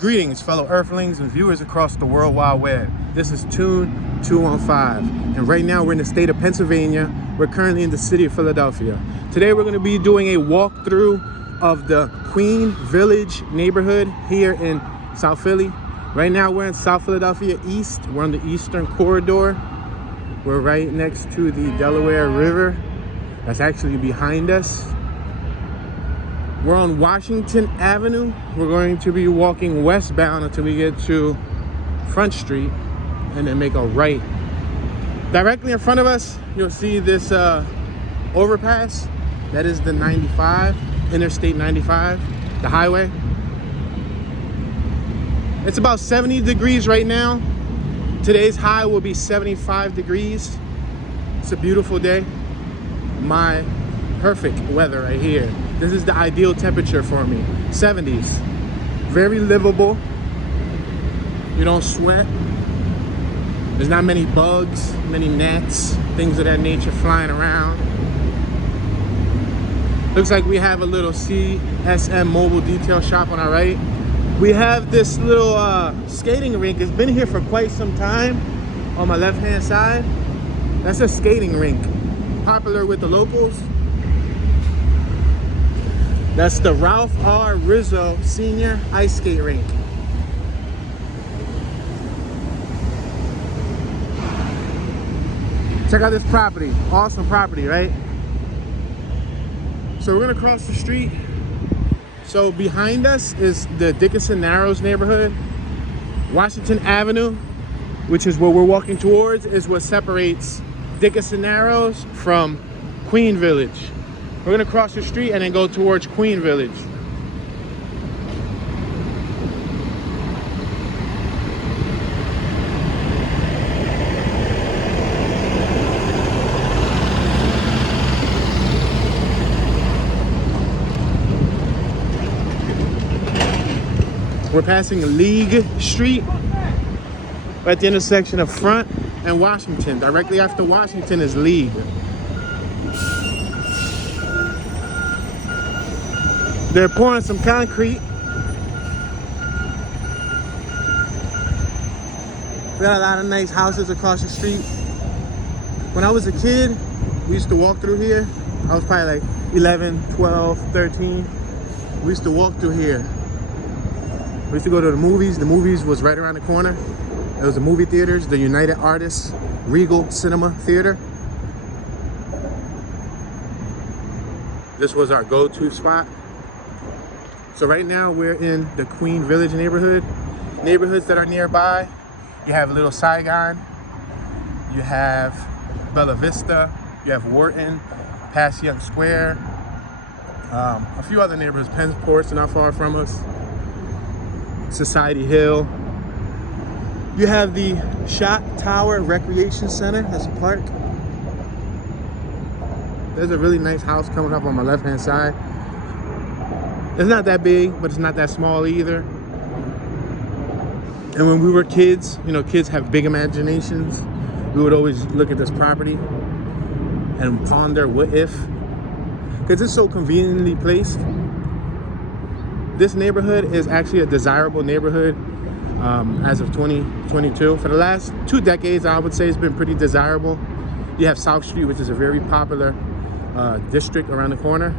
Greetings, fellow Earthlings and viewers across the World Wide Web. This is Toon 215, and right now we're in the state of Pennsylvania. We're currently in the city of Philadelphia. Today we're going to be doing a walkthrough of the Queen Village neighborhood here in South Philly. Right now we're in South Philadelphia East. We're on the Eastern Corridor. We're right next to the Delaware River. That's actually behind us. We're on Washington Avenue. We're going to be walking westbound until we get to Front Street and then make a right. Directly in front of us, you'll see this overpass. That is the 95, Interstate 95, the highway. It's about 70 degrees right now. Today's high will be 75 degrees. It's a beautiful day. My perfect weather right here. This is the ideal temperature for me. 70s. Very livable. You don't sweat. There's not many bugs, many gnats, things of that nature flying around. Looks like we have a little CSM mobile detail shop on our right. We have this little skating rink. It's been here for quite some time. On my left-hand side, that's a skating rink. Popular with the locals. That's the Ralph R. Rizzo Senior Ice Skate Rink. Check out this property. Awesome property, right? So we're gonna cross the street. So behind us is the Dickinson Narrows neighborhood. Washington Avenue, which is where we're walking towards, is what separates Dickinson Narrows from Queen Village. We're gonna cross the street and then go towards Queen Village. We're passing League Street at the intersection of Front and Washington. Directly after Washington is League. They're pouring some concrete. We got a lot of nice houses across the street. When I was a kid, we used to walk through here. I was probably like 11, 12, 13. We used to walk through here. We used to go to the movies. The movies was right around the corner. There was the movie theaters, the United Artists Regal Cinema Theater. This was our go-to spot. So right now we're in the Queen Village neighborhood. Neighborhoods that are nearby, you have Little Saigon, you have Bella Vista, you have Wharton, past Young Square, a few other neighborhoods. Pennsport's not far from us. Society Hill. You have the Shot Tower Recreation Center. That's a park. There's a really nice house coming up on my left-hand side. It's not that big, but it's not that small either. And when we were kids, you know, kids have big imaginations. We would always look at this property and ponder what if. Because it's so conveniently placed. This neighborhood is actually a desirable neighborhood as of 2022. For the last 2 decades, I would say it's been pretty desirable. You have South Street, which is a very popular district around the corner.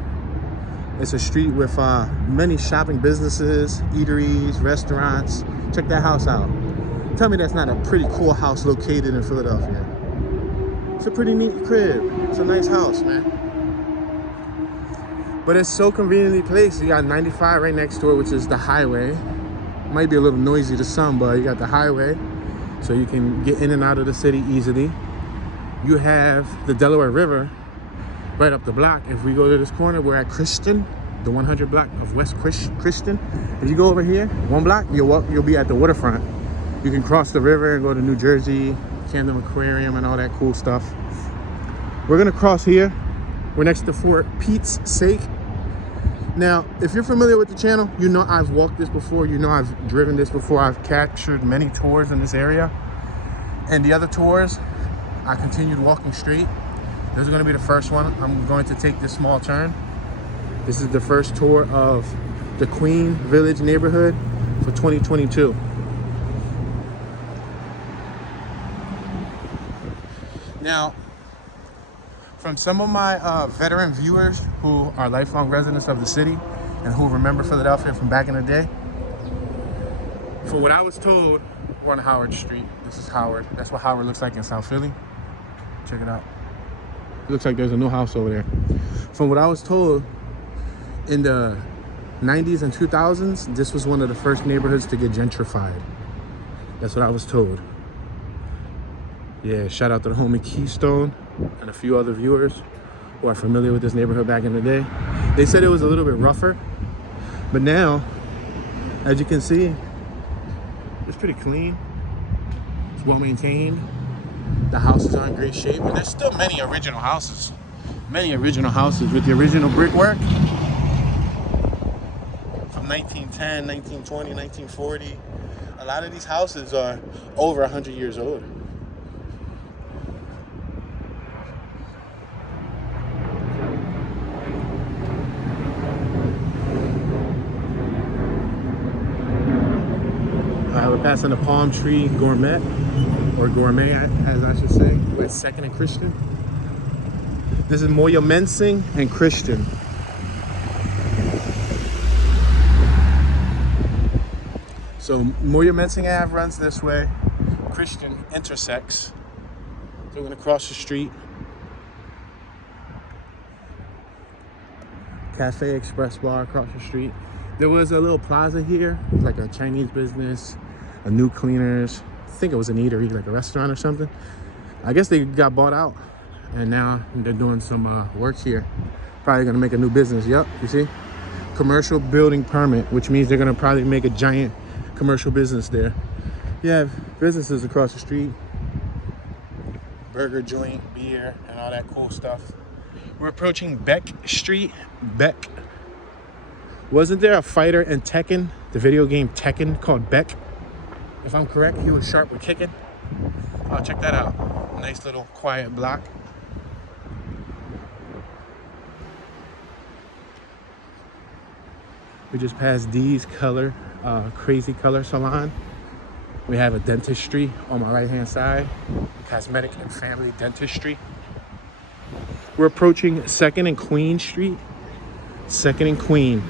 It's a street with many shopping businesses, eateries, restaurants. Check that house out. Tell me that's not a pretty cool house located in Philadelphia. It's a pretty neat crib. It's a nice house, man. But it's so conveniently placed. You got 95 right next to it, which is the highway. Might be a little noisy to some, but you got the highway, so you can get in and out of the city easily. You have the Delaware River right up the block. If we go to this corner, we're at Christian, the 100 block of West Christian. If you go over here, 1 block, you'll be at the Waterfront. You can cross the river and go to New Jersey, Camden Aquarium, and all that cool stuff. We're gonna cross here. We're next to Fort Pete's Sake. Now, if you're familiar with the channel, you know I've walked this before. You know I've driven this before. I've captured many tours in this area. And the other tours, I continued walking straight. This is going to be the first one. I'm going to take this small turn. This is the first tour of the Queen Village neighborhood. for 2022. Now, from some of my veteran viewers who are lifelong residents of the city and who remember Philadelphia from back in the day, for what I was told, we're on Howard Street. This is Howard. That's what Howard looks like in South Philly. Check it out. It looks like there's a new house over there. From what I was told, in the 90s and 2000s, this was one of the first neighborhoods to get gentrified. That's what I was told. Yeah, shout out to the homie Keystone and a few other viewers who are familiar with this neighborhood back in the day. They said it was a little bit rougher, but now, as you can see, it's pretty clean. It's well maintained. The houses are in great shape, and there's still many original houses. Many original houses with the original brickwork from 1910, 1920, 1940. A lot of these houses are over 100 years old. We're passing the Palm Tree Gourmet, or Gourmet as I should say, with 2nd and Christian. This is Moya Mensing and Christian. So Moya Mensing Ave runs this way, Christian intersects. So we're gonna cross the street. Cafe Express Bar across the street. There was a little plaza here, like a Chinese business, a new cleaners. I think it was an eatery, like a restaurant or something. I guess they got bought out and now they're doing some work here. Probably gonna make a new business. Yep, you see? Commercial building permit, which means they're gonna probably make a giant commercial business there. You have businesses across the street, burger joint, beer, and all that cool stuff. We're approaching Beck Street. Beck. Wasn't there a fighter in Tekken, the video game Tekken, called Beck? If I'm correct, he was sharp with kicking. Oh, check that out. Nice little quiet block. We just passed D's Color, Crazy Color Salon. We have a dentistry on my right-hand side, cosmetic and family dentistry. We're approaching 2nd and Queen Street. 2nd and Queen.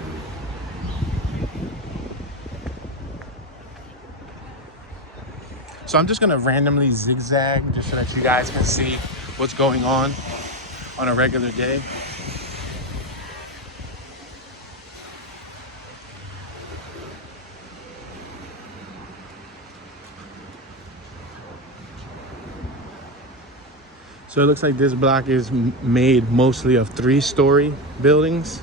So I'm just gonna randomly zigzag just so that you guys can see what's going on a regular day. So it looks like this block is made mostly of 3-story buildings.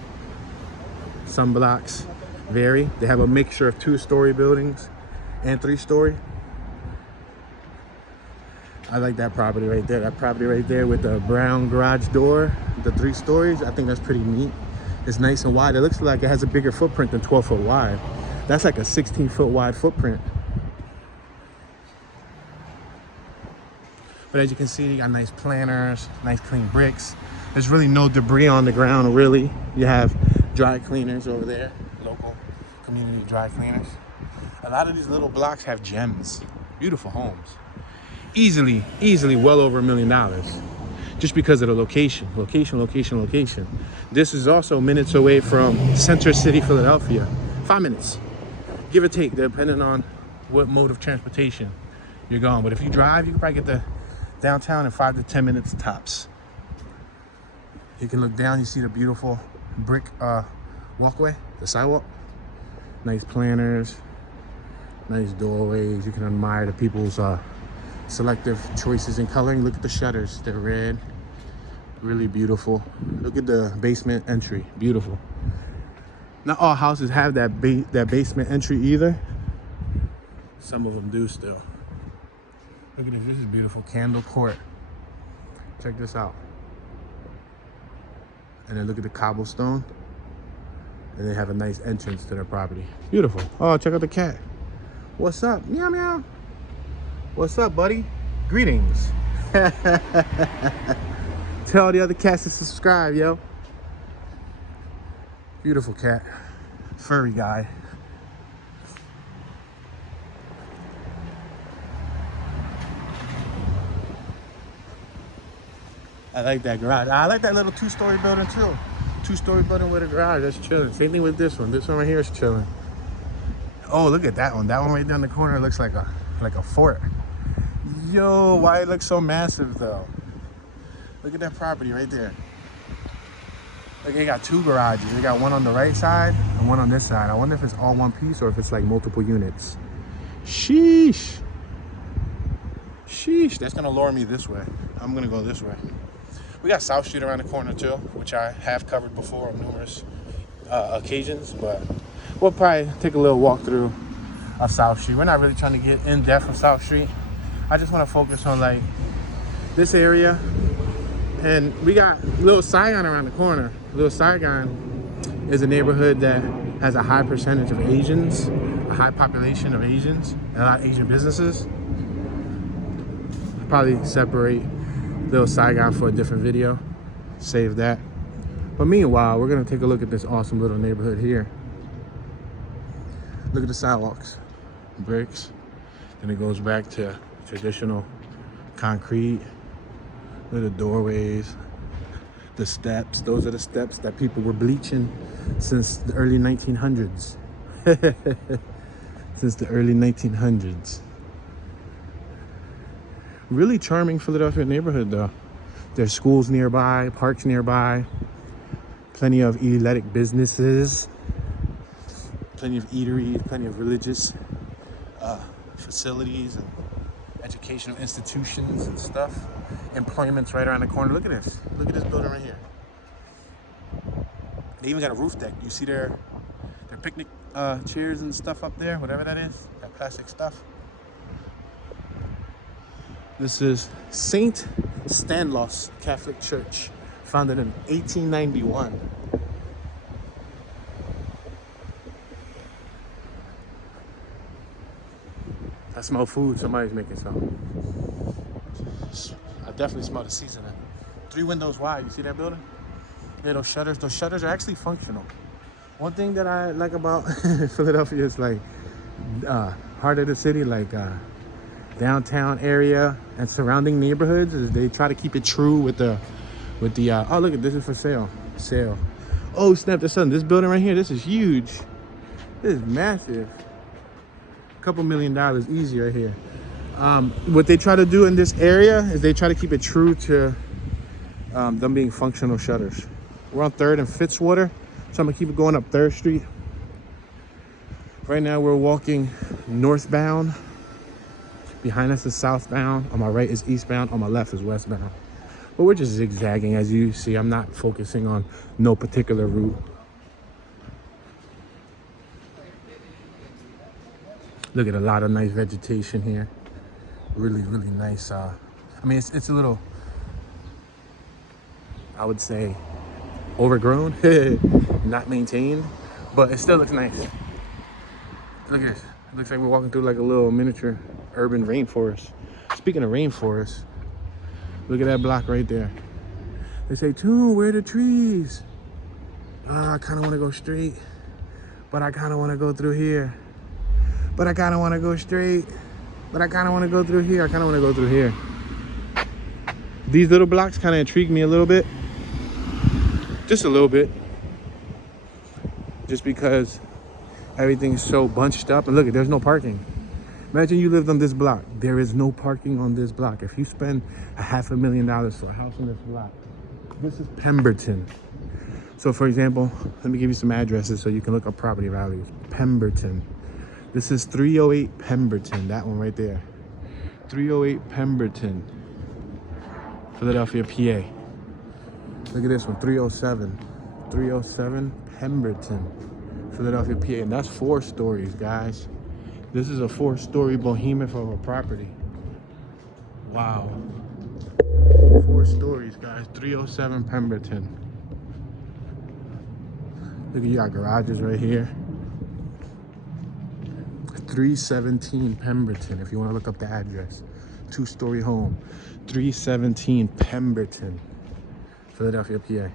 Some blocks vary. They have a mixture of 2-story buildings and 3-story. I like that property right there. That property right there with the brown garage door, the 3 stories. I think that's pretty neat. It's nice and wide. It looks like it has a bigger footprint than 12 foot wide. That's like a 16-foot wide footprint. But as you can see, you got nice planters, nice clean bricks. There's really no debris on the ground, really. You have dry cleaners over there, local community dry cleaners. A lot of these little blocks have gems, beautiful homes. Easily well over $1 million just because of the location. This is also minutes away from Center City, Philadelphia. 5 minutes, give or take, depending on what mode of transportation you're going. But if you drive, you can probably get to downtown in 5 to 10 minutes tops. You can look down, you see the beautiful brick walkway, the sidewalk. Nice planters, nice doorways. You can admire the people's selective choices in coloring. Look at the shutters, they're red, really beautiful. Look at the basement entry, beautiful. Not all houses have that basement entry either. Some of them do still. Look at this, this is beautiful. Candle Court, check this out. And then look at the cobblestone, and they have a nice entrance to their property. Beautiful. Oh, check out the cat. What's up? Meow meow. What's up, buddy? Greetings. Tell the other cats to subscribe, yo. Beautiful cat. Furry guy. I like that garage. I like that little two-story building too. Two-story building with a garage. That's chilling. Same thing with this one. This one right here is chilling. Oh, look at that one. That one right down the corner looks like a fort. Yo, why it looks so massive though? Look at that property right there. Look, they got two garages. They got one on the right side and one on this side. I wonder if it's all one piece or if it's like multiple units. Sheesh. Sheesh. That's gonna lure me this way. I'm gonna go this way. We got South Street around the corner too, which I have covered before on numerous occasions, but we'll probably take a little walk through of South Street. We're not really trying to get in depth of South Street. I just want to focus on like this area. And we got Little Saigon around the corner. Little Saigon is a neighborhood that has a high percentage of Asians, a high population of Asians, and a lot of Asian businesses. I'll probably separate Little Saigon for a different video. Save that. But meanwhile, we're gonna take a look at this awesome little neighborhood here. Look at the sidewalks, bricks. Then it goes back to traditional concrete. Look at the doorways, the steps. Those are the steps that people were bleaching since the early 1900s. Since the early 1900s. Really charming Philadelphia neighborhood though. There's schools nearby, parks nearby, plenty of eclectic businesses, plenty of eateries, plenty of religious facilities and educational institutions and stuff. Employment's right around the corner. Look at this. Look at this building right here. They even got a roof deck. You see their picnic chairs and stuff up there, whatever that is, that plastic stuff. This is St. Stanislaus Catholic Church, founded in 1891. I smell food. Somebody's making something. I definitely smell the seasoning. 3 windows wide. You see that building? Yeah, those shutters are actually functional. One thing that I like about Philadelphia is like heart of the city, like downtown area and surrounding neighborhoods, is they try to keep it true with the oh look at this is for sale. Oh snap, the sun. This building right here, this is huge. This is massive. Couple $1 million easy right here. What they try to do in this area is they try to keep it true to them being functional shutters. We're on 3rd and Fitzwater, so I'm gonna keep it going up 3rd Street. Right now we're walking northbound. Behind us is southbound. On my right is eastbound. On my left is westbound. But we're just zigzagging. As you see, I'm not focusing on no particular route. Look at a lot of nice vegetation here. Really, really nice. I mean, it's a little, I would say, overgrown, not maintained, but it still looks nice. Look at this. It looks like we're walking through like a little miniature urban rainforest. Speaking of rainforest, look at that block right there. They say, Toon, where are the trees? I kind of want to go straight, but I kind of want to go through here. But I kind of want to go straight. But I kind of want to go through here. I kind of want to go through here. These little blocks kind of intrigue me a little bit. Just a little bit. Just because everything's so bunched up. And look, there's no parking. Imagine you lived on this block. There is no parking on this block. If you spend $500,000 for a house on this block, this is Pemberton. So for example, let me give you some addresses so you can look up property values. Pemberton. This is 308 Pemberton, that one right there. 308 Pemberton, Philadelphia, PA. Look at this one, 307. 307 Pemberton, Philadelphia, PA. And that's 4 stories, guys. This is a 4-story behemoth of a property. Wow. 4 stories, guys. 307 Pemberton. Look, you got garages right here. 317 Pemberton, if you want to look up the address. 2-story home. 317 Pemberton, Philadelphia, PA.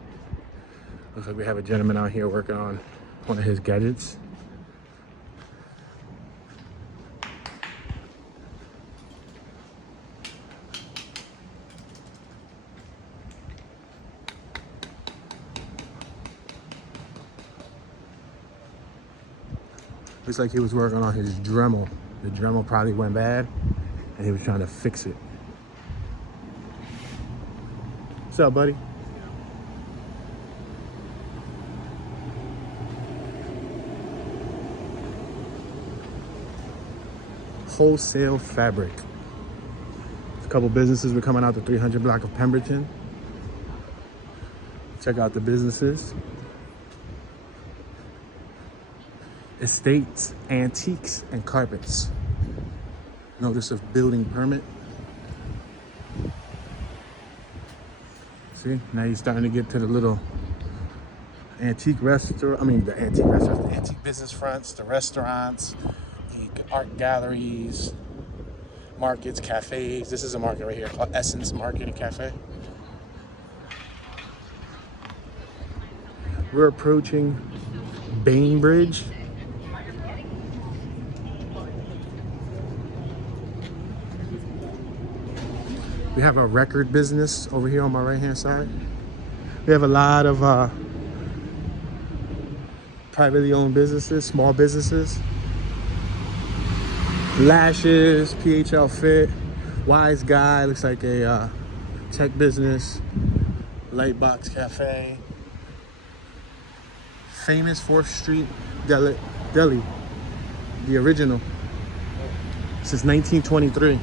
Looks like we have a gentleman out here working on one of his gadgets. Looks like he was working on his Dremel. The Dremel probably went bad and he was trying to fix it. What's up, buddy? Wholesale fabric. A couple businesses were coming out the 300 block of Pemberton. Check out the businesses. Estates, antiques, and carpets. Notice of building permit. See, now you're starting to get to the little antique restaurant. I mean, the antique restaurants, the antique business fronts, the restaurants, the art galleries, markets, cafes. This is a market right here called Essence Market and Cafe. We're approaching Bainbridge. We have a record business over here on my right-hand side. We have a lot of privately owned businesses, small businesses. Lashes, PHL Fit, Wise Guy, looks like a tech business. Lightbox Cafe. Famous 4th Street Deli, the original, since 1923.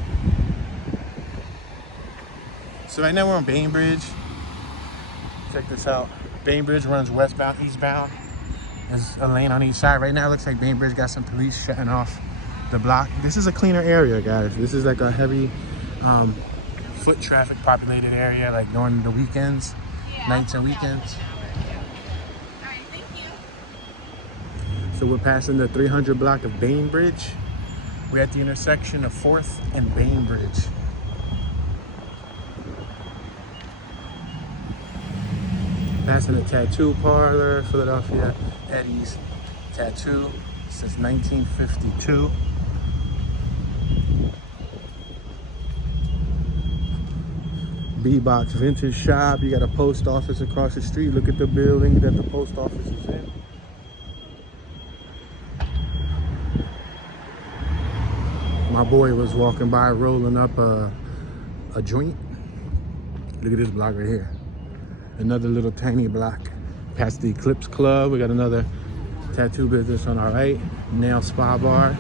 So right now we're on Bainbridge. Check this out. Bainbridge runs westbound, eastbound. There's a lane on each side. Right now it looks like Bainbridge got some police shutting off the block. This is a cleaner area, guys. This is like a heavy foot traffic populated area, like during the weekends, nights and weekends. So we're passing the 300 block of Bainbridge. We're at the intersection of 4th and Bainbridge. Passing the tattoo parlor, Philadelphia Eddie's Tattoo, since 1952. B-Box Vintage Shop. You got a post office across the street. Look at the building that the post office is in. My boy was walking by rolling up a joint. Look at this block right here. Another little tiny block. Past the Eclipse Club. We got another tattoo business on our right. Nail spa bar.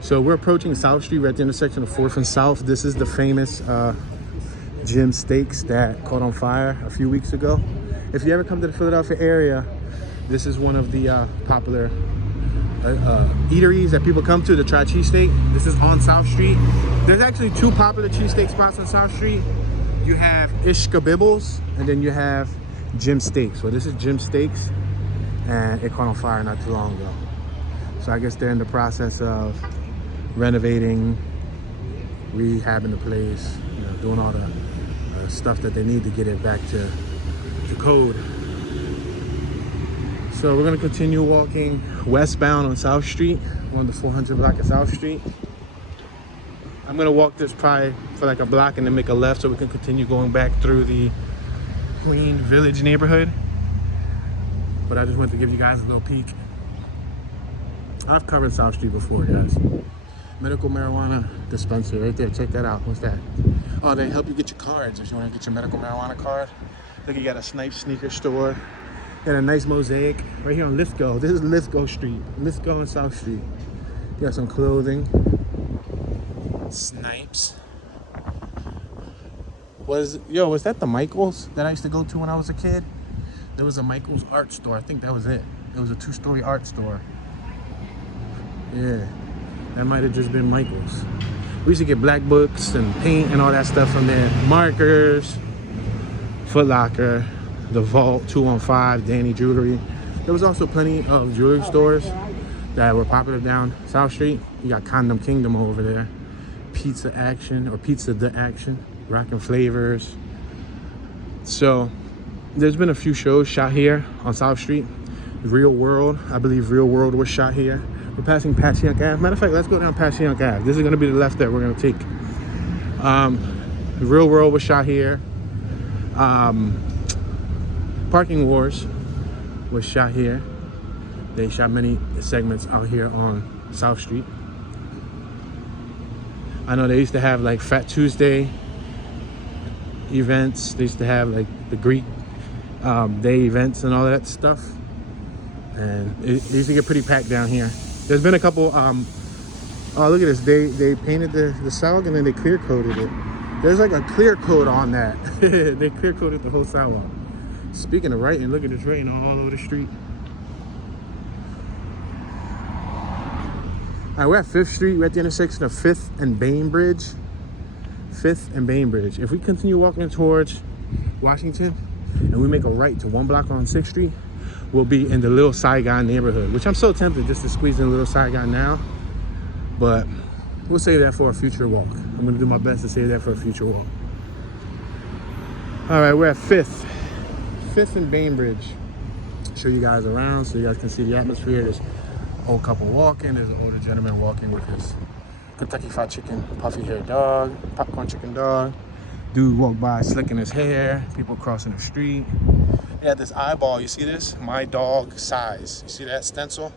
So we're approaching South Street. We're at the intersection of 4th and South. This is the famous Jim Steaks that caught on fire a few weeks ago. If you ever come to the Philadelphia area, this is one of the popular eateries that people come to try cheesesteak. This is on South Street. There's actually 2 popular cheesesteak spots on South Street. You have Ishka Bibbles, and then you have Jim Steaks. So this is Jim Steaks, and it caught on fire not too long ago. So I guess they're in the process of renovating, rehabbing the place, you know, doing all the stuff that they need to get it back to code. So we're gonna continue walking westbound on South Street, on the 400 block of South Street. I'm gonna walk this probably for like a block and then make a left so we can continue going back through the Queen Village neighborhood. But I just wanted to give you guys a little peek. I've covered South Street before, guys. Medical marijuana dispensary right there. Check that out. What's that? Oh, they help you get your cards if you want to get your medical marijuana card. Look, you got a Snipe sneaker store. Got a nice mosaic right here on Lithgow. This is Lithgow Street. Lithgow and South Street. You got some clothing. Snipes. Was that the Michaels that I used to go to when I was a kid? There was a Michaels art store. I think that was it. It was a 2-story art store. Yeah. That might have just been Michael's. We used to get black books and paint and all that stuff from there. Markers, Foot Locker, The Vault, 215, Danny Jewelry. There was also plenty of jewelry stores that were popular down South Street. You got Condom Kingdom over there. Pizza Action, or Pizza The Action. Rockin' Flavors. So, there's been a few shows shot here on South Street. Real World, I believe Real World was shot here. We're passing Passyunk Ave. Matter of fact, let's go down Passyunk Ave. This is going to be the left that we're going to take. Real World was shot here. Parking Wars was shot here. They shot many segments out here on South Street. I know they used to have like Fat Tuesday events. They used to have like the Greek Day events and all that stuff. And it used to get pretty packed down here. There's been a couple, oh look at this, they painted the sidewalk and then they clear coated it. There's like a clear coat on that. They clear coated the whole sidewalk. Speaking of writing, look at this writing all over the street. All right, we're at 5th Street. We're at the intersection of 5th and Bainbridge. 5th and Bainbridge. If we continue walking towards Washington and we make a right to 1 block on 6th Street, we'll be in the Little Saigon neighborhood, which I'm so tempted just to squeeze in Little Saigon now, but we'll save that for a future walk. I'm gonna do my best to save that for a future walk. All right, we're at 5th and Bainbridge. Show you guys around so you guys can see the atmosphere. There's an old couple walking. There's an older gentleman walking with his Kentucky Fried Chicken, puffy haired dog, popcorn chicken dog. Dude walked by slicking his hair. People crossing the street. They had this eyeball, you see this? My dog size. You see that stencil?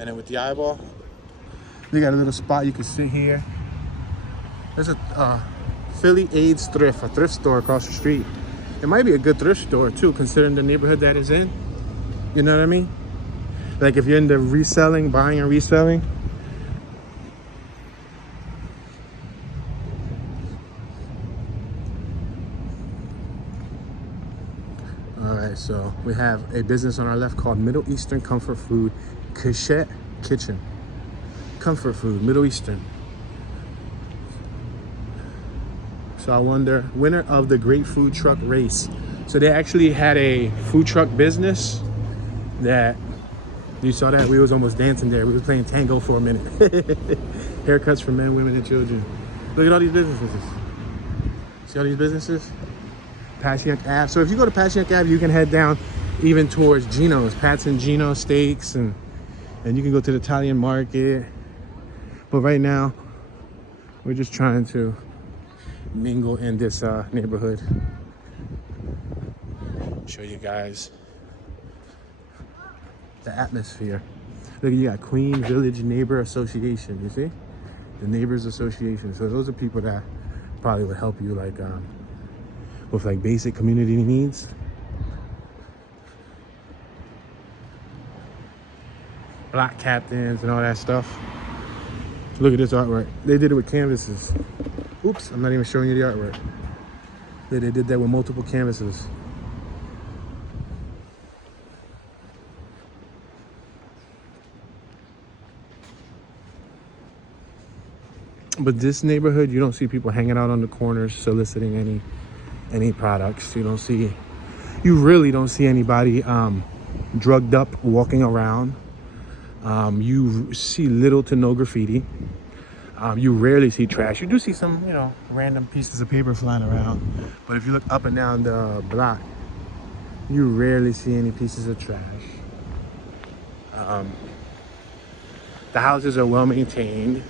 And then with the eyeball, they got a little spot you can sit here. There's a Philly AIDS Thrift, a thrift store across the street. It might be a good thrift store too, considering the neighborhood that it's in. You know what I mean? Like if you're into reselling, buying and reselling. All right, so we have a business on our left called Middle Eastern Comfort Food Cachet Kitchen. Comfort food, Middle Eastern. So I wonder, winner of the Great Food Truck Race. So they actually had a food truck business that, you saw that? We was almost dancing there. We was playing tango for a minute. Haircuts for men, women, and children. Look at all these businesses. See all these businesses? Passyunk Ave. So if you go to Passyunk Ave, you can head down even towards Gino's, Pat's and Gino Steaks, and you can go to the Italian market. But right now, we're just trying to mingle in this neighborhood. Show you guys the atmosphere. Look, you got Queen Village Neighbor Association, you see? The Neighbors Association. So those are people that probably would help you like with like basic community needs. Block captains and all that stuff. Look at this artwork. They did it with canvases. Oops, I'm not even showing you the artwork. They did that with multiple canvases. But this neighborhood, you don't see people hanging out on the corners soliciting any products. You really don't see anybody drugged up walking around. You see little to no graffiti. You rarely see trash. You do see some, random pieces of paper flying around. But if you look up and down the block, you rarely see any pieces of trash. The houses are well maintained.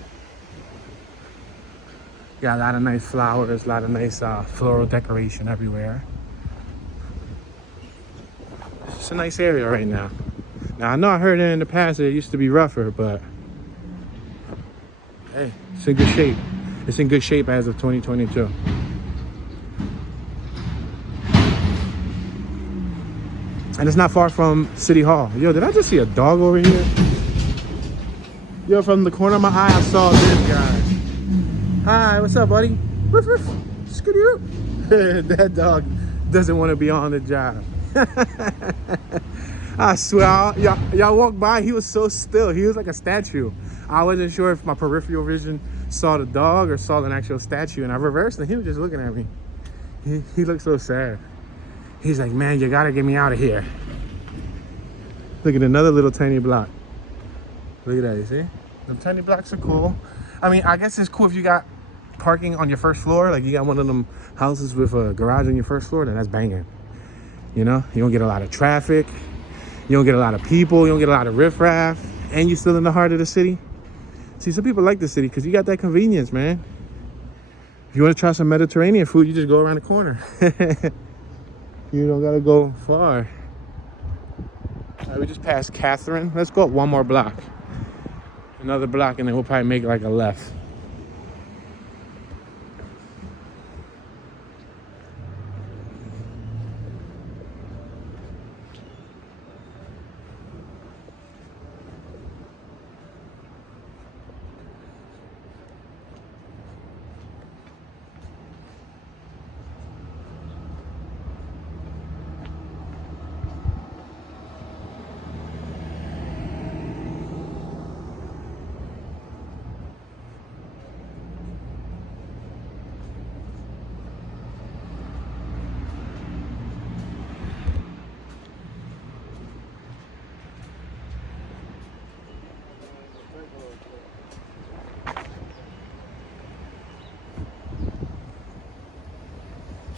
Got a lot of nice flowers, a lot of nice floral decoration everywhere. It's a nice area right now. Now, I know I heard it in the past that it used to be rougher, but hey, it's in good shape. It's in good shape as of 2022. And it's not far from City Hall. Yo, did I just see a dog over here? Yo, from the corner of my eye, I saw this guy. Hi, what's up, buddy? Woof, woof. Scooty-oop. That dog doesn't want to be on the job. I swear, y'all walked by, he was so still. He was like a statue. I wasn't sure if my peripheral vision saw the dog or saw an actual statue, and I reversed and he was just looking at me. He looked so sad. He's like, man, you gotta get me out of here. Look at another little tiny block. Look at that, you see? The tiny blocks are cool. I mean, I guess it's cool if you got parking on your first floor, like you got one of them houses with a garage on your first floor, then that's banging. You know, you don't get a lot of traffic, you don't get a lot of people, you don't get a lot of riffraff, and you're still in the heart of the city. See, some people like the city because you got that convenience, man. If you want to try some Mediterranean food, you just go around the corner. You don't gotta go far. We just passed Catherine. Let's go up one more block. Another block, and then we'll probably make like a left.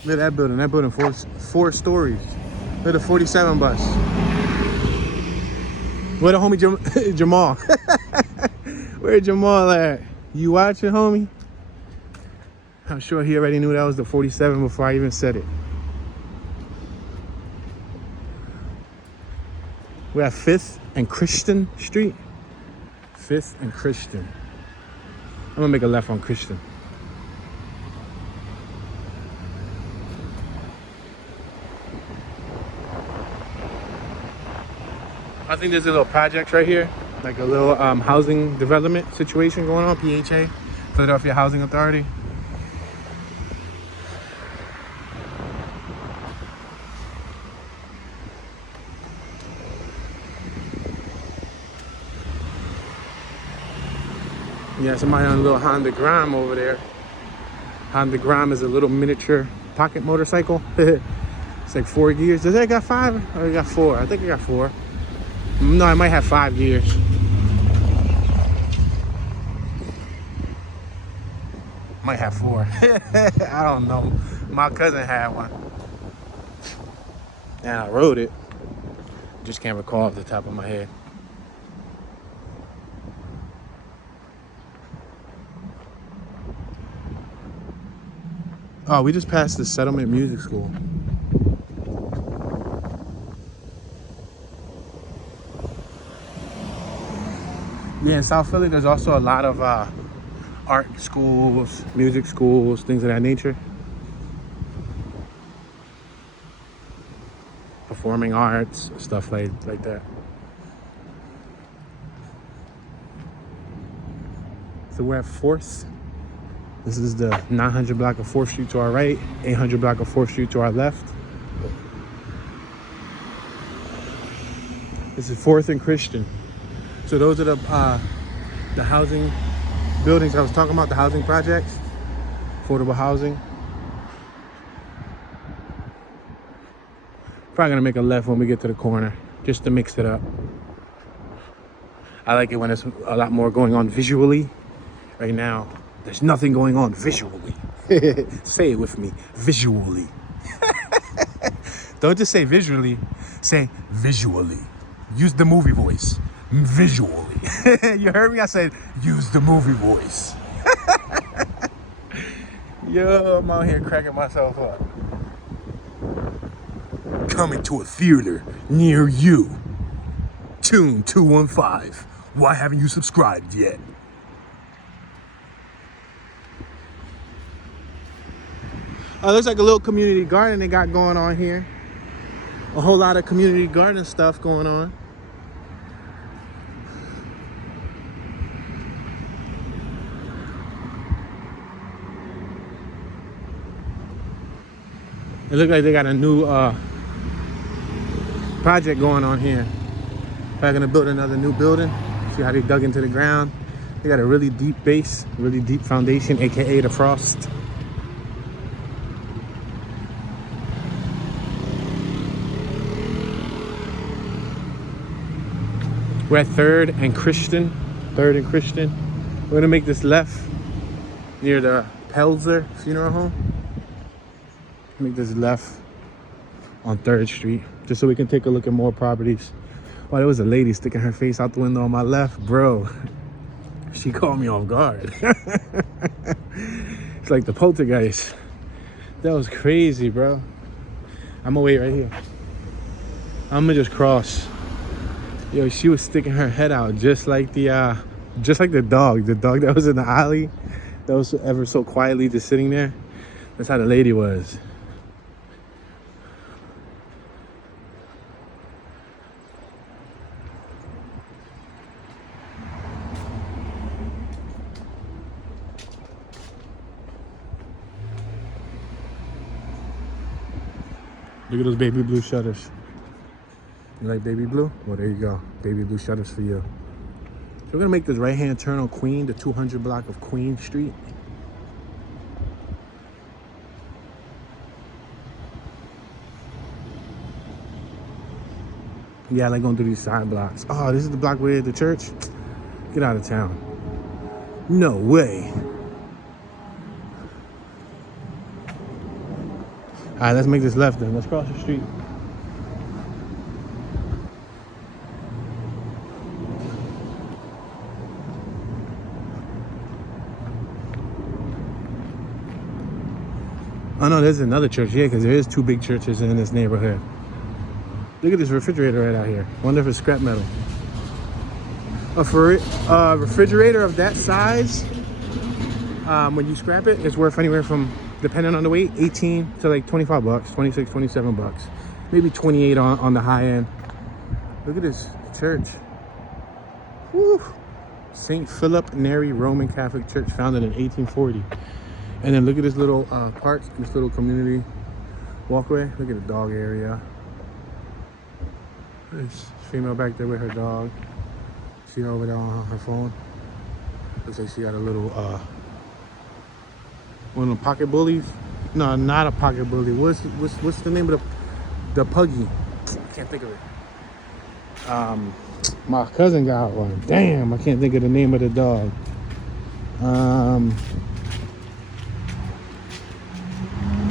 Look at that building. That building four stories. Look at the 47 bus. Where the homie Jamal? Where Jamal at? You watching, homie? I'm sure he already knew that was the 47 before I even said it. We're at 5th and Christian Street. 5th and Christian. I'm gonna make a left on Christian. I think there's a little project right here, like a little housing development situation going on, PHA, Philadelphia Housing Authority. Yeah, somebody on a little Honda Gram over there. Honda Gram is a little miniature pocket motorcycle. It's like 4 gears. Does that got 5 or it got 4? I think it got 4. No, I might have 5 gears. Might have 4. I don't know. My cousin had one. And I rode it. Just can't recall off the top of my head. Oh, we just passed the Settlement Music School. Yeah, in South Philly, there's also a lot of art schools, music schools, things of that nature. Performing arts, stuff like that. So we're at 4th. This is the 900 block of 4th Street to our right, 800 block of 4th Street to our left. This is 4th and Christian. So those are the housing buildings I was talking about, the housing projects, affordable housing. Probably gonna make a left when we get to the corner, just to mix it up. I like it when there's a lot more going on visually. Right now, there's nothing going on visually. Say it with me, visually. Don't just say visually, say visually. Use the movie voice. Visually. You heard me? I said, use the movie voice. Yo, I'm out here cracking myself up. Coming to a theater near you. Toon 215. Why haven't you subscribed yet? Oh, looks like a little community garden they got going on here. A whole lot of community garden stuff going on. It looks like they got a new project going on here. They're gonna build another new building. See how they dug into the ground. They got a really deep base, really deep foundation, AKA the frost. We're at 3rd and Christian. 3rd and Christian. We're gonna make this left near the Pelzer Funeral Home. Make this left on 3rd Street, just so we can take a look at more properties. Oh, there was a lady sticking her face out the window on my left, bro. She caught me off guard. It's like the poltergeist. That was crazy, bro. I'm gonna wait right here. I'm gonna just cross. Yo, she was sticking her head out just like the dog that was in the alley, that was ever so quietly just sitting there. That's how the lady was. Look at those baby blue shutters. You like baby blue? Well, there you go. Baby blue shutters for you. So we're gonna make this right-hand turn on Queen, the 200 block of Queen Street. Yeah, I like going through these side blocks. Oh, this is the block where the church? Get out of town. No way. All right, let's make this left then. Let's cross the street. Oh no, there's another church, yeah, because there is two big churches in this neighborhood. Look at this refrigerator right out here. Wonder if it's scrap metal. A refrigerator of that size, when you scrap it, it's worth anywhere from, depending on the weight, 18 to like 25 bucks, 26, 27 bucks. Maybe 28 on the high end. Look at this church. Woo. St. Philip Neri Roman Catholic Church, founded in 1840. And then look at this little park, this little community walkway. Look at the dog area. This female back there with her dog. See her over there on her phone. Looks like she got a little, one of the pocket bullies. No, not a pocket bully. What's the name of the puggy? I can't think of it. My cousin got one. Damn, I can't think of the name of the dog.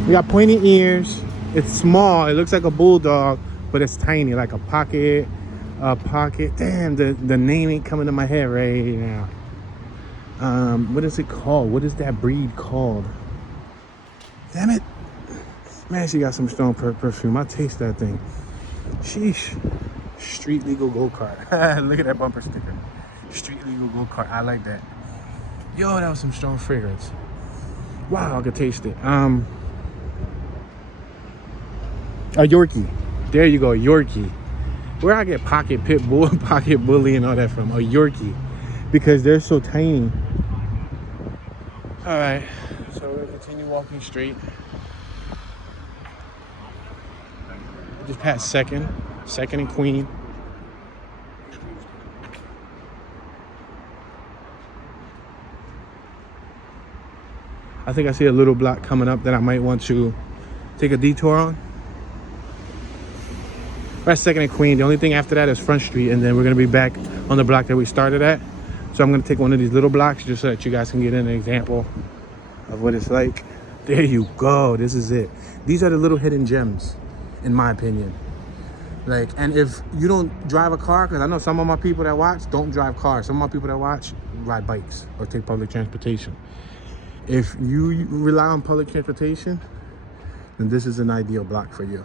We got pointy ears. It's small. It looks like a bulldog, but it's tiny, like a pocket. Damn, the name ain't coming to my head right now. What is it called? What is that breed called? Damn it. Man, she got some strong perfume. I taste that thing. Sheesh. Street legal go-kart. Look at that bumper sticker. Street legal go-kart. I like that. Yo, that was some strong fragrance. Wow, I could taste it. A Yorkie. There you go, Yorkie. Where I get pocket pit bull, pocket bully and all that from? A Yorkie. Because they're so tiny. All right, so we're gonna continue walking straight. Just past Second and Queen. I think I see a little block coming up that I might want to take a detour on. We're at Second and Queen. The only thing after that is Front Street, and then we're gonna be back on the block that we started at. So I'm gonna take one of these little blocks just so that you guys can get an example of what it's like. There you go, this is it. These are the little hidden gems, in my opinion. Like, and if you don't drive a car, because I know some of my people that watch don't drive cars. Some of my people that watch ride bikes or take public transportation. If you rely on public transportation, then this is an ideal block for you.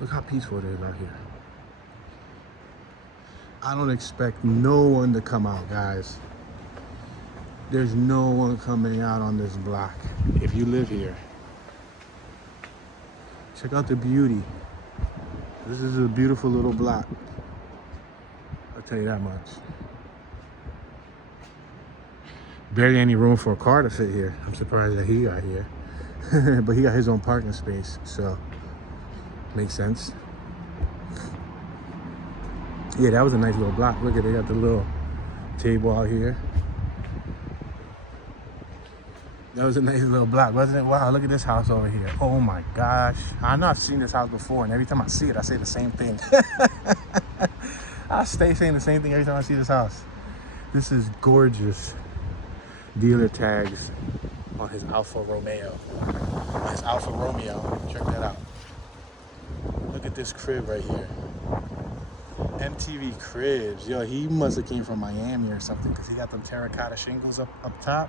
Look how peaceful it is out here. I don't expect no one to come out, guys. There's no one coming out on this block if you live here. Check out the beauty. This is a beautiful little block. I'll tell you that much. Barely any room for a car to fit here. I'm surprised that he got here. But he got his own parking space, so makes sense. Yeah, that was a nice little block. Look at it, they got the little table out here. That was a nice little block, wasn't it? Wow, look at this house over here. Oh my gosh. I know I've seen this house before, and every time I see it, I say the same thing. I stay saying the same thing every time I see this house. This is gorgeous. Dealer tags on his Alfa Romeo. His Alfa Romeo. Check that out. Look at this crib right here. MTV Cribs. Yo, he must have came from Miami or something, because he got them terracotta shingles up top.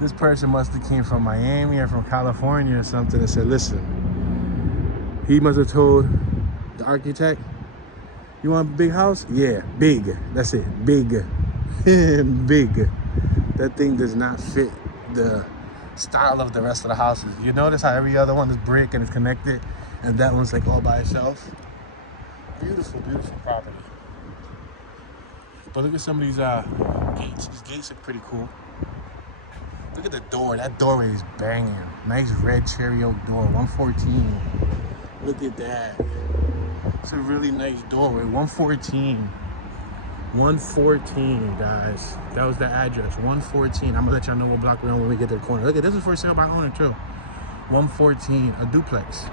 This person must have came from Miami or from California or something and said, listen, he must have told the architect. You want a big house? Yeah, big. That's it, big. Big. That thing does not fit the style of the rest of the houses. You notice how every other one is brick and it's connected, and that one's like all by itself. Beautiful, beautiful property. But look at some of these gates. These gates are pretty cool. Look at the door. That doorway is banging. Nice red cherry oak door. 114. Look at that. It's a really nice doorway. 114. 114, guys. That was the address. 114. I'm gonna let y'all know what block we're on when we get to the corner. Look at this is for sale by owner too. 114. A duplex.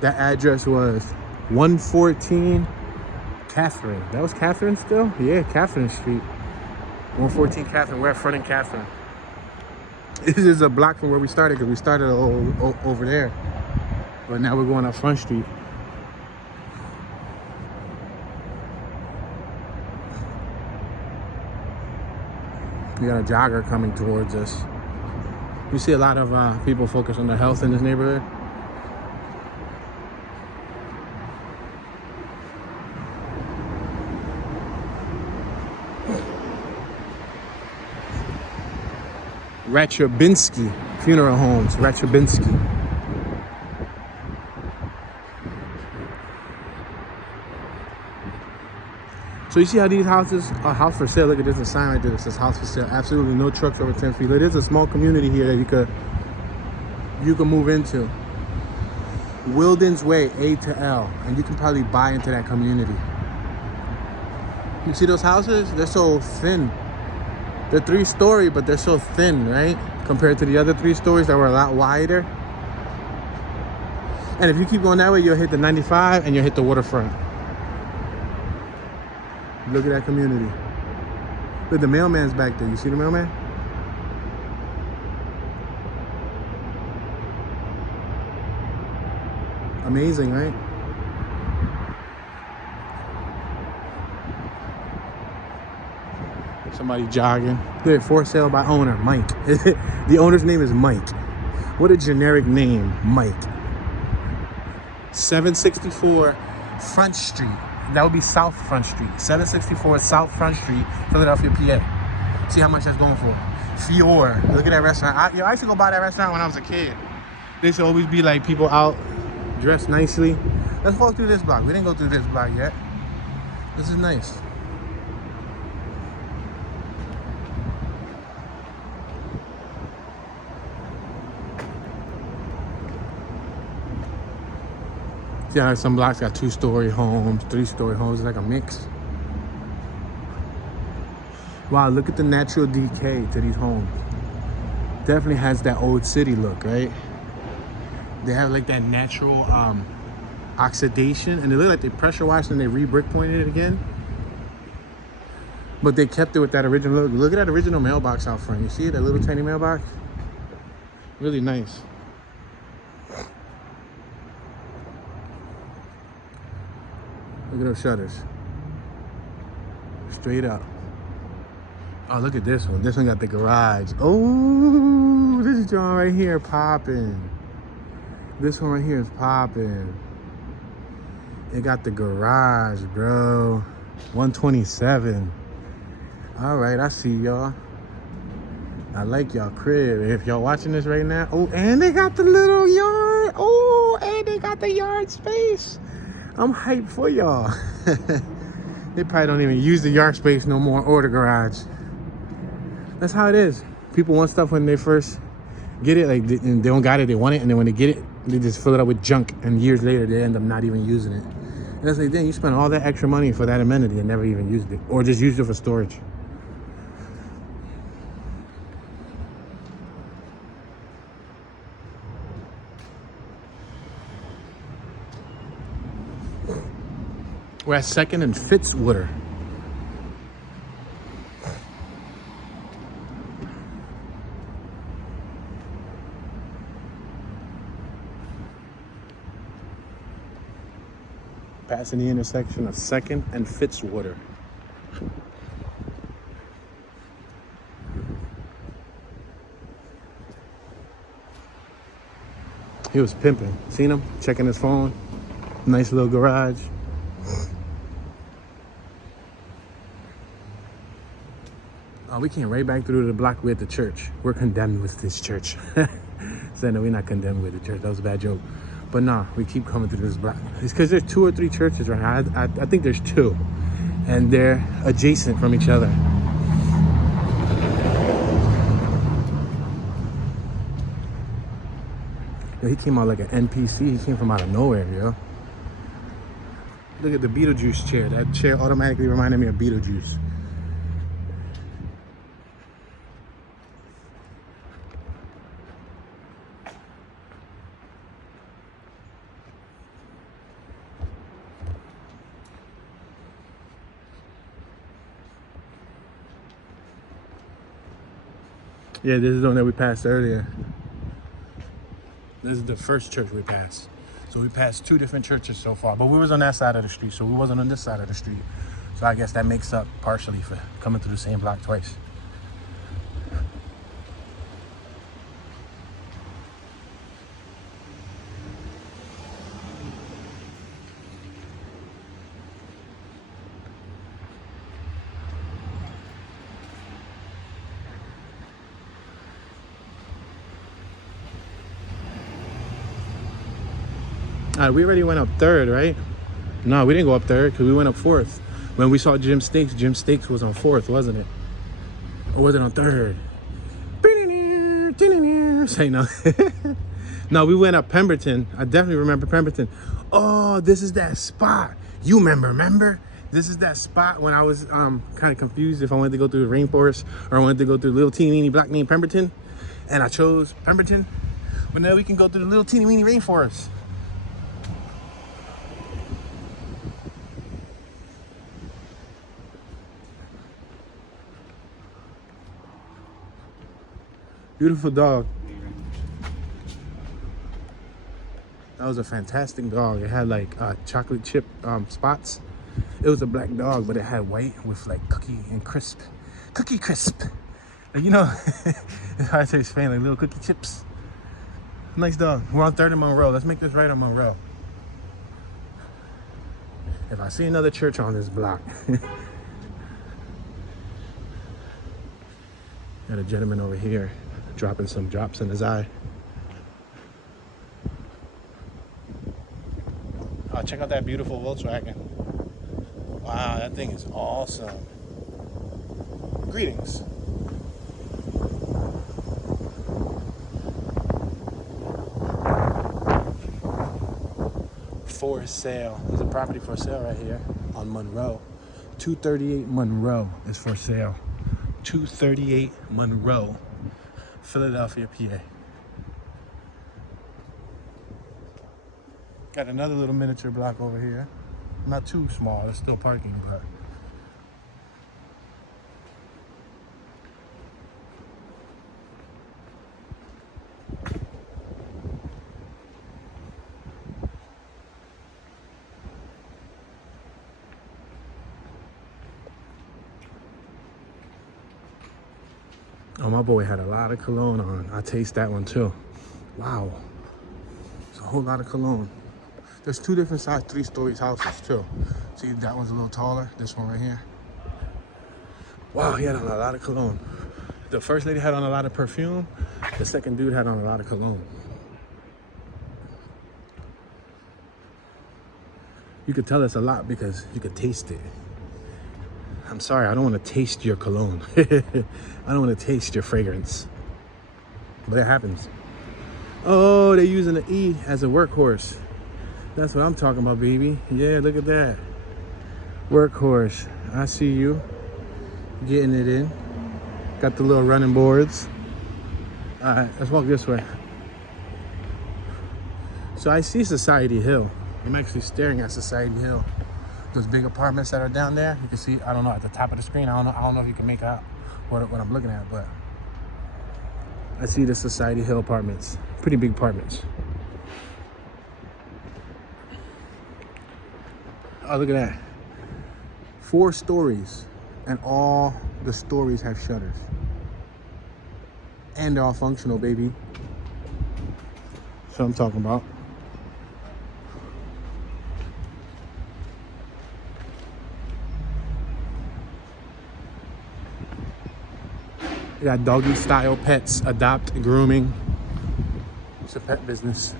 That address was 114 Catherine. That was Catherine still? Yeah, Catherine Street. 114 Catherine. We're at Front and Catherine. This is a block from where we started, because we started over there. But now we're going up Front Street. We got a jogger coming towards us. You see a lot of people focus on their health in this neighborhood. Ratchabinsky Funeral Homes, Ratchabinsky. So you see how these houses are house for sale. Look at this, a sign right there that says house for sale. Absolutely no trucks over 10 feet. It is a small community here that you could move into. Wilden's Way, A to L, and you can probably buy into that community. You see those houses? They're so thin. They're 3-story, but they're so thin, right? Compared to the other 3 stories that were a lot wider. And if you keep going that way, you'll hit the 95 and you'll hit the waterfront. Look at that community. Look, the mailman's back there. You see the mailman? Amazing, right? Somebody jogging. They're for sale by owner, Mike. The owner's name is Mike. What a generic name, Mike. 764 Front Street. That would be South Front Street. 764 South Front Street, Philadelphia, PA. See how much that's going for. Fior. Look at that restaurant. I used to go by that restaurant when I was a kid. There used to always be like people out dressed nicely. Let's walk through this block. We didn't go through this block yet. This is nice. Yeah, some blocks got 2-story homes, 3-story homes, it's like a mix. Wow, look at the natural decay to these homes. Definitely has that old city look, right? They have like that natural oxidation, and they look like they pressure washed and they re-brick pointed it again. But they kept it with that original look. Look at that original mailbox out front. You see it, that little tiny mailbox? Really nice. Look at those shutters. Straight up. Oh, look at this one. This one got the garage. Oh, this joint right here popping. This one right here is popping. It got the garage, bro. 127. All right, I see y'all. I like y'all crib. If y'all watching this right now. Oh, and they got the little yard. Oh, and they got the yard space. I'm hyped for y'all. They probably don't even use the yard space no more or the garage. That's how it is. People want stuff when they first get it, like they don't got it, they want it, and then when they get it, they just fill it up with junk, and years later they end up not even using it. And that's like, then you spent all that extra money for that amenity and never even used it, or just used it for storage. We're at 2nd and Fitzwater. Passing the intersection of 2nd and Fitzwater. He was pimping. Seen him? Checking his phone. Nice little garage. Oh, we came right back through the block with the church. We're condemned with this church. Saying that we're not condemned with the church. That was a bad joke. But nah, we keep coming through this block. It's because there's 2 or 3 churches right now. I think there's 2. And they're adjacent from each other. Yo, he came out like an NPC. He came from out of nowhere, yo. Look at the Beetlejuice chair. That chair automatically reminded me of Beetlejuice. Yeah, this is the one that we passed earlier. This is the first church we passed. So we passed 2 different churches so far, but we was on that side of the street, so we wasn't on this side of the street. So I guess that makes up partially for coming through the same block twice. All right, we already went up 3rd, right? No, we didn't go up 3rd because we went up 4th. When we saw Jim Steaks was on 4th, wasn't it? Or was it on 3rd? Say no. No, we went up Pemberton. I definitely remember Pemberton. Oh, this is that spot. You remember? This is that spot when I was kind of confused if I wanted to go through the rainforest or I wanted to go through the little teeny weeny block named Pemberton. And I chose Pemberton. But now we can go through the little teeny weeny rainforest. Beautiful dog. That was a fantastic dog. It had like chocolate chip spots. It was a black dog, but it had white with like cookie crisp. Like, you know, it's hard to say Spain, like little cookie chips. Nice dog. We're on 3rd and Monroe. Let's make this right on Monroe. If I see another church on this block. Got a gentleman over here dropping some drops in his eye. Oh, check out that beautiful Volkswagen. Wow, that thing is awesome. Greetings. For sale. There's a property for sale right here on Monroe. 238 Monroe is for sale. 238 Monroe, Philadelphia, PA. Got another little miniature block over here. Not too small, it's still parking, but oh, my boy had a lot of cologne on. I taste that one too. Wow. It's a whole lot of cologne. There's 2 different size 3-story houses too. See, that one's a little taller. This one right here. Wow, he had on a lot of cologne. The first lady had on a lot of perfume. The second dude had on a lot of cologne. You could tell it's a lot because you could taste it. I'm sorry, I don't want to taste your cologne. I don't want to taste your fragrance. But it happens. Oh, they're using the E as a workhorse. That's what I'm talking about, baby. Yeah, look at that. Workhorse. I see you. Getting it in. Got the little running boards. All right, let's walk this way. So I see Society Hill. I'm actually staring at Society Hill. Those big apartments that are down there. You can see, I don't know, at the top of the screen. I don't know if you can make out what I'm looking at, but I see the Society Hill apartments. Pretty big apartments. Oh, look at that. 4 stories, and all the stories have shutters. And they're all functional, baby. That's what I'm talking about. You got doggy style pets, adopt, grooming. It's a pet business.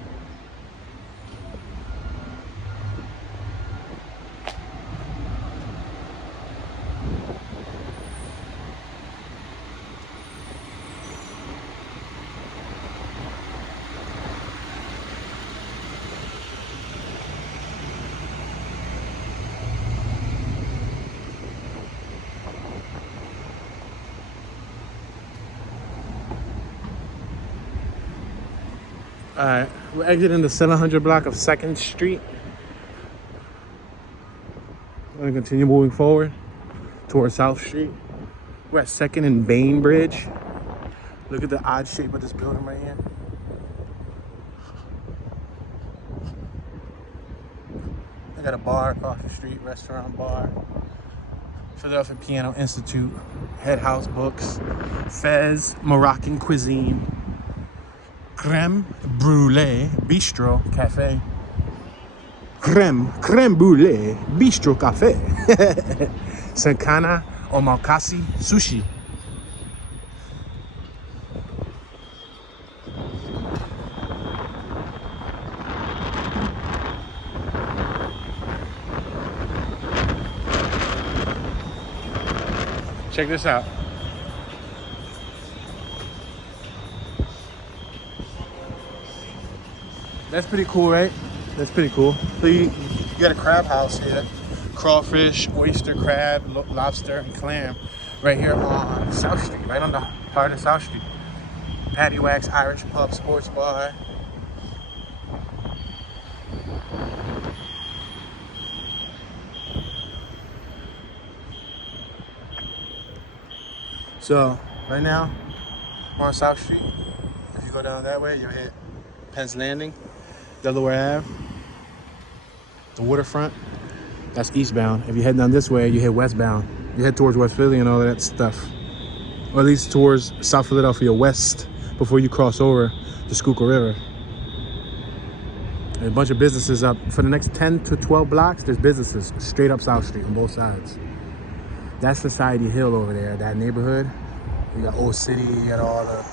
All right, we're exiting the 700 block of 2nd Street. We're gonna continue moving forward towards South Street. We're at 2nd and Bainbridge. Look at the odd shape of this building right here. I got a bar across the street, restaurant bar. Philadelphia Piano Institute, Head House Books, Fez, Moroccan Cuisine, Creme Brulee Bistro Cafe. Creme Brulee Bistro Cafe. Sankana Omakase Sushi. Check this out. That's pretty cool, right? That's pretty cool. So you got a crab house here. Crawfish, oyster, crab, lobster, and clam right here on South Street, right on the heart of South Street. Patty Wax, Irish Pub, Sports Bar. So, right now, we're on South Street. If you go down that way, you'll hit Penn's Landing, Delaware Ave, the Waterfront. That's eastbound. If you head down this way, you hit westbound. You head towards West Philly and all of that stuff. Or at least towards South Philadelphia west before you cross over the Schuylkill River. There's a bunch of businesses up. For the next 10 to 12 blocks, there's businesses straight up South Street on both sides. That's Society Hill over there, that neighborhood. You got Old City, you got all the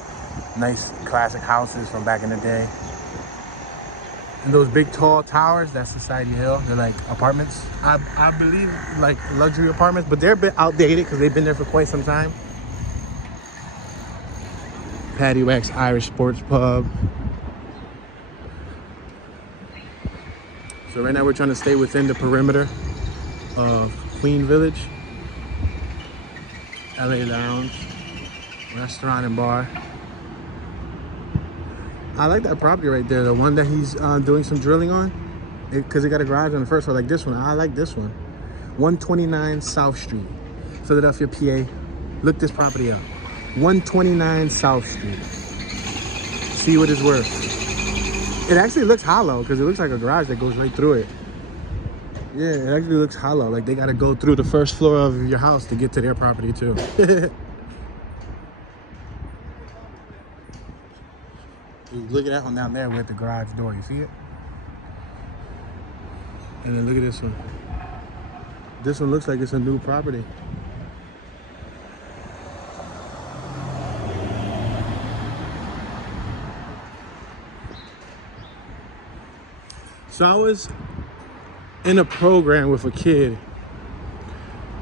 nice classic houses from back in the day. And those big tall towers, that's Society Hill. They're like apartments. I believe like luxury apartments, but they're a bit outdated because they've been there for quite some time. Patty Wax Irish Sports Pub. So right now we're trying to stay within the perimeter of Queen Village. LA Lounge, restaurant and bar. I like that property right there, the one that he's doing some drilling on, because it got a garage on the first floor, like this one. I like this one. 129 South Street, Philadelphia, PA. Look this property up. 129 South Street. See what it's worth. It actually looks hollow because it looks like a garage that goes right through it. Yeah, it actually looks hollow. Like they got to go through the first floor of your house to get to their property too. Look at that one down there with the garage door. You see it? And then look at this one. This one looks like it's a new property. So I was in a program with a kid.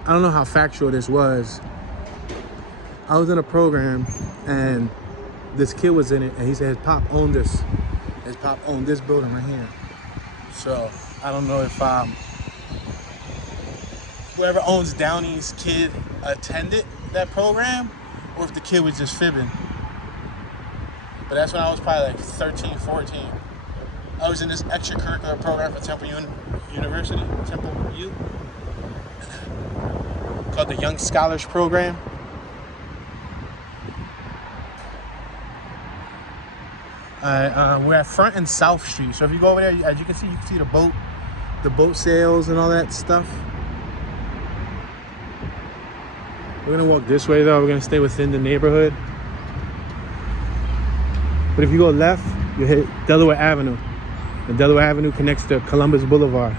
I don't know how factual this was. I was in a program and this kid was in it and he said his pop owned this. His pop owned this building right here. So I don't know if whoever owns Downey's kid attended that program or if the kid was just fibbing. But that's when I was probably like 13, 14. I was in this extracurricular program for Temple University, Temple U, called the Young Scholars Program. We're at Front and South Street. So if you go over there, as you can see the boat sales and all that stuff. We're gonna walk this way though. We're gonna stay within the neighborhood. But if you go left, you hit Delaware Avenue. And Delaware Avenue connects to Columbus Boulevard.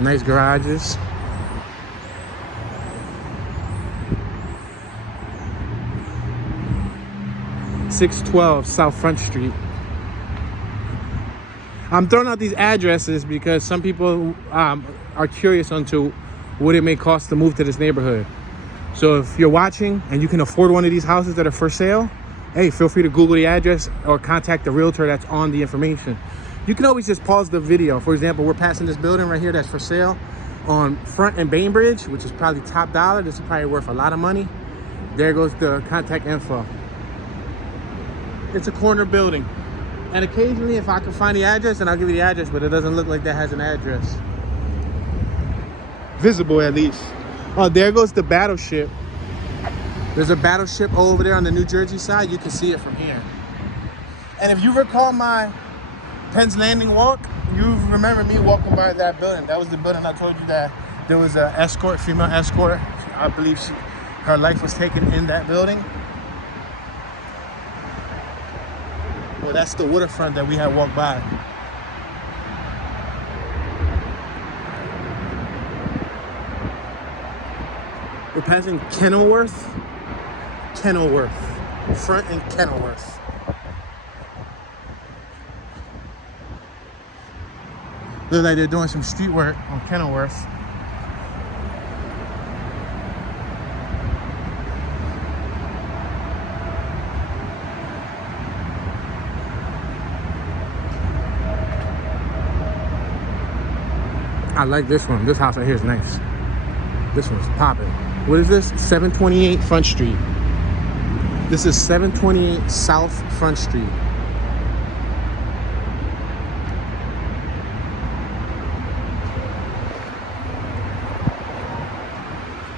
Nice garages. .612 South Front Street. I'm throwing out these addresses because some people are curious onto what it may cost to move to this neighborhood. So if you're watching and you can afford one of these houses that are for sale, hey, feel free to Google the address or contact the realtor that's on the information. You can always just pause the video. For example, we're passing this building right here that's for sale on Front and Bainbridge, which is probably top dollar. This is probably worth a lot of money. There goes the contact info. It's a corner building. And occasionally, if I can find the address, then I'll give you the address, but it doesn't look like that has an address. Visible, at least. Oh, there goes the Battleship. There's a Battleship over there on the New Jersey side. You can see it from here. And if you recall my Penn's Landing walk, you remember me walking by that building. That was the building I told you that there was an escort, female escort. I believe her life was taken in that building. Well, that's the Waterfront that we had walked by. We're passing Kenilworth. Front and Kenilworth. Look like they're doing some street work on Kenilworth. I like this one. This house right here is nice. This one's popping. What is this? 728 Front Street. This is 728 South Front Street.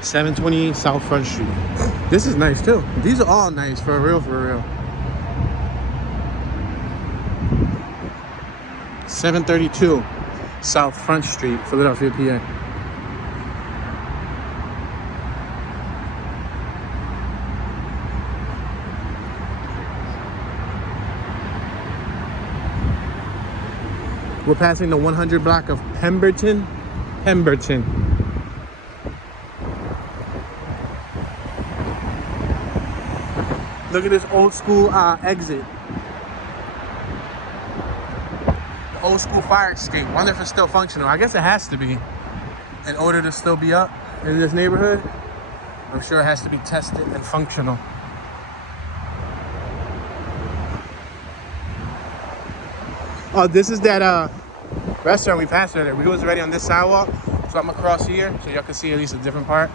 .728 South Front Street. This is nice too. These are all nice, for real, for real. 732 South Front Street, Philadelphia, PA. We're passing the 100 block of Pemberton. Look at this old school exit. Old school fire escape. Wonder if it's still functional. I guess it has to be in order to still be up in this neighborhood. I'm sure it has to be tested and functional. Oh, this is that restaurant we passed earlier. We was already on this sidewalk, so I'm across here so y'all can see at least a different part.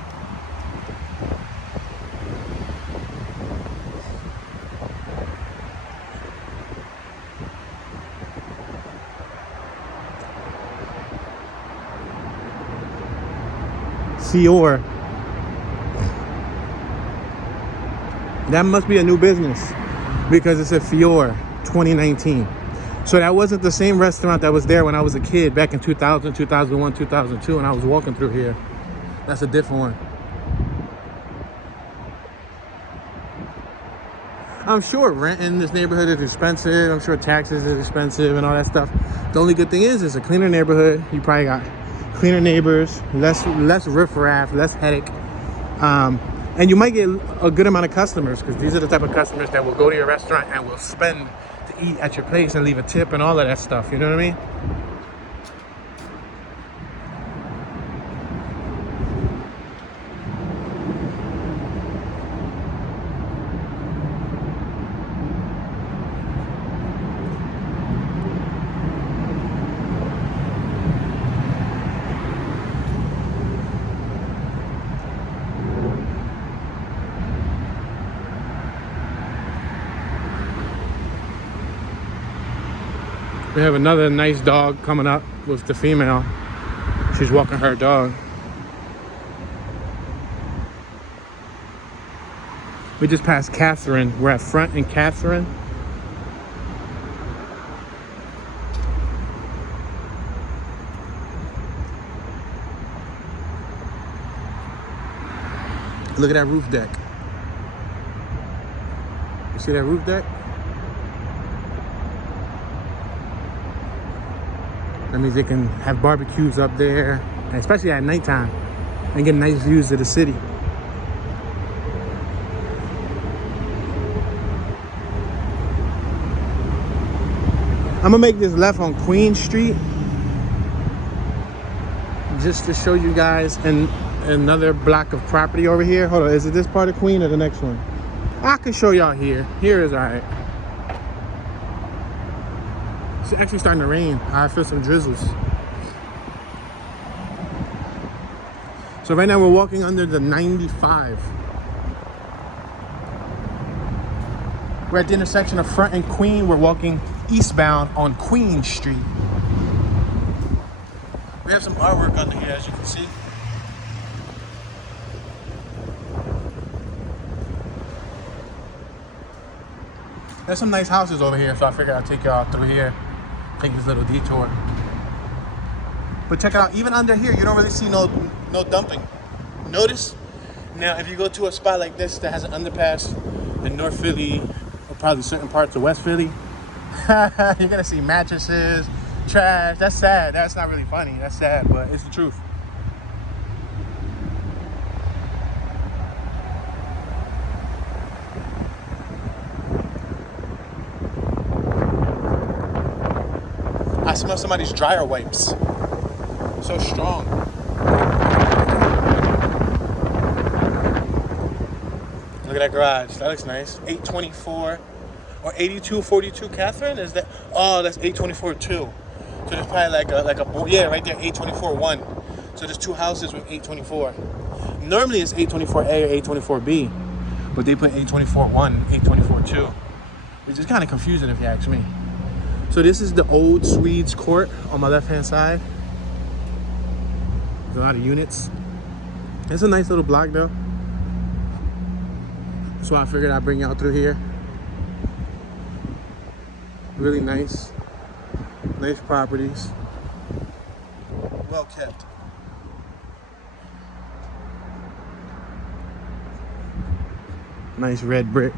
Fior. That must be a new business because it's a Fior 2019. So that wasn't the same restaurant that was there when I was a kid back in 2000, 2001, 2002 when I was walking through here. That's a different one. I'm sure rent in this neighborhood is expensive. I'm sure taxes is expensive and all that stuff. The only good thing is it's a cleaner neighborhood. You probably got cleaner neighbors, less riffraff, less headache. And you might get a good amount of customers because these are the type of customers that will go to your restaurant and will spend to eat at your place and leave a tip and all of that stuff. You know what I mean? We have another nice dog coming up with the female. She's walking her dog. We just passed Catherine. We're at Front and Catherine. Look at that roof deck. You see that roof deck? That means they can have barbecues up there, especially at nighttime, and get nice views of the city. I'm gonna make this left on Queen Street just to show you guys another block of property over here. Hold on, is it this part of Queen or the next one? I can show y'all here. Here is all right. It's actually starting to rain. I feel some drizzles. So right now we're walking under the 95. We're at the intersection of Front and Queen. We're walking eastbound on Queen Street. We have some artwork under here, as you can see. There's some nice houses over here, so I figured I'd take y'all through here, take this little detour. But check it out, even under here, you don't really see no dumping. Notice? Now, if you go to a spot like this that has an underpass in North Philly, or probably certain parts of West Philly, you're gonna see mattresses, trash. That's sad. That's not really funny. That's sad, but it's the truth. I smell somebody's dryer wipes. So strong. Look at that garage. That looks nice. 824 or 8242 Catherine? Is that? Oh, that's 824 2. So there's probably like a yeah, right there, 824 1. So there's two houses with 824. Normally it's 824A or 824B, but they put 824 1, 824 2, which is kind of confusing if you ask me. So this is the old Swedes Court on my left hand side. There's a lot of units. It's a nice little block though. So I figured I'd bring y'all through here. Really nice. Nice properties. Well kept. Nice red brick.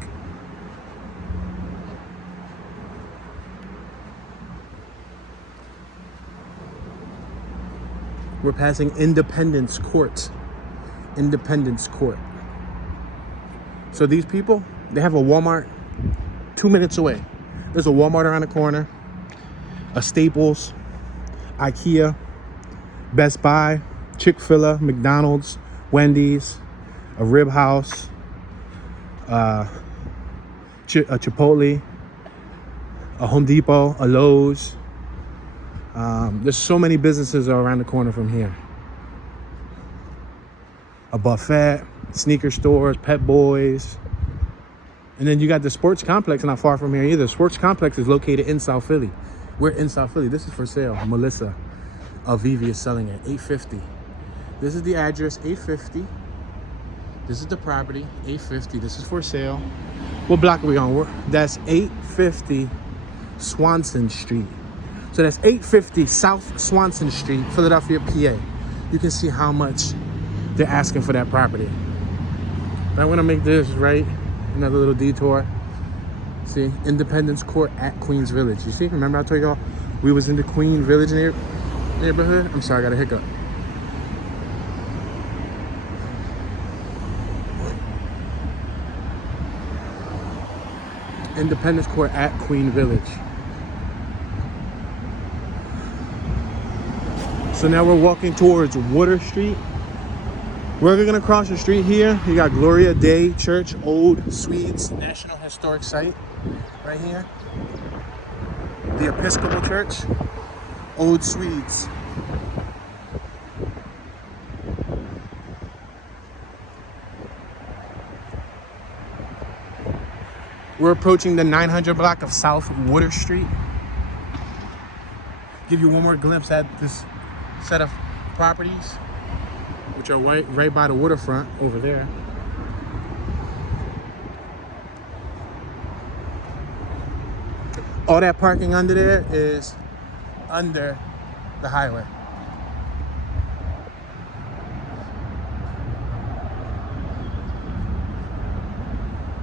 We're passing Independence Court. Independence Court. So these people, they have a Walmart 2 minutes away. There's a Walmart around the corner, a Staples, IKEA, Best Buy, Chick-fil-A, McDonald's, Wendy's, a Rib House, a Chipotle, a Home Depot, a Lowe's. There's so many businesses around the corner from here. A buffet, sneaker stores, Pet Boys. And then you got the sports complex not far from here either. Sports complex is located in South Philly. We're in South Philly. This is for sale. Melissa Avivi is selling it, $850. This is the address, $850. This is the property, $850. This is for sale. What block are we on? That's 850 Swanson Street. So that's 850 South Swanson Street, Philadelphia, PA. You can see how much they're asking for that property. But I'm gonna make this right, another little detour. See, Independence Court at Queens Village. You see, remember I told y'all we was in the Queen Village neighborhood? I'm sorry, I got a hiccup. Independence Court at Queen Village. So now we're walking towards Water Street. We're gonna cross the street here. You got Gloria Day Church, Old Swedes National Historic Site, right here. The Episcopal Church, Old Swedes. We're approaching the 900 block of South Water Street. Give you one more glimpse at this set of properties, which are right by the waterfront over there. All that parking under there is under the highway.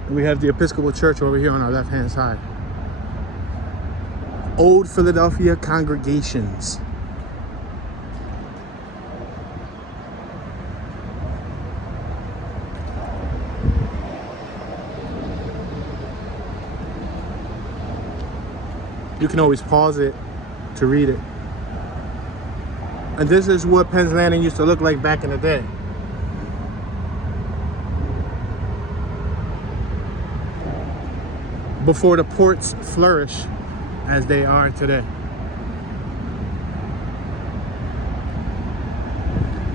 And we have the Episcopal Church over here on our left-hand side. Old Philadelphia Congregations. You can always pause it to read it. And this is what Penn's Landing used to look like back in the day. Before the ports flourish as they are today.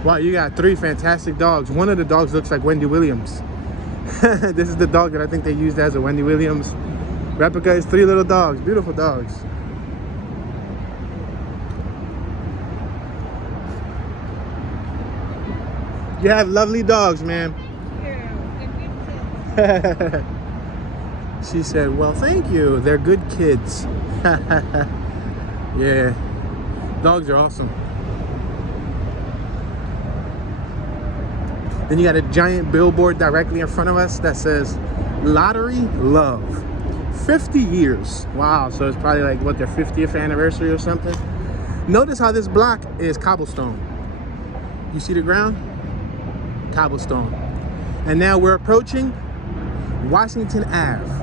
Wow, you got 3 fantastic dogs. One of the dogs looks like Wendy Williams. This is the dog that I think they used as a Wendy Williams replica. Is 3 little dogs, beautiful dogs. You have lovely dogs, man. Thank you. She said, well, thank you. They're good kids. Yeah, dogs are awesome. Then you got a giant billboard directly in front of us that says, Lottery Love. 50 years. Wow, so it's probably like, what, their 50th anniversary or something? Notice how this block is cobblestone. You see the ground? Cobblestone. And now we're approaching Washington Ave.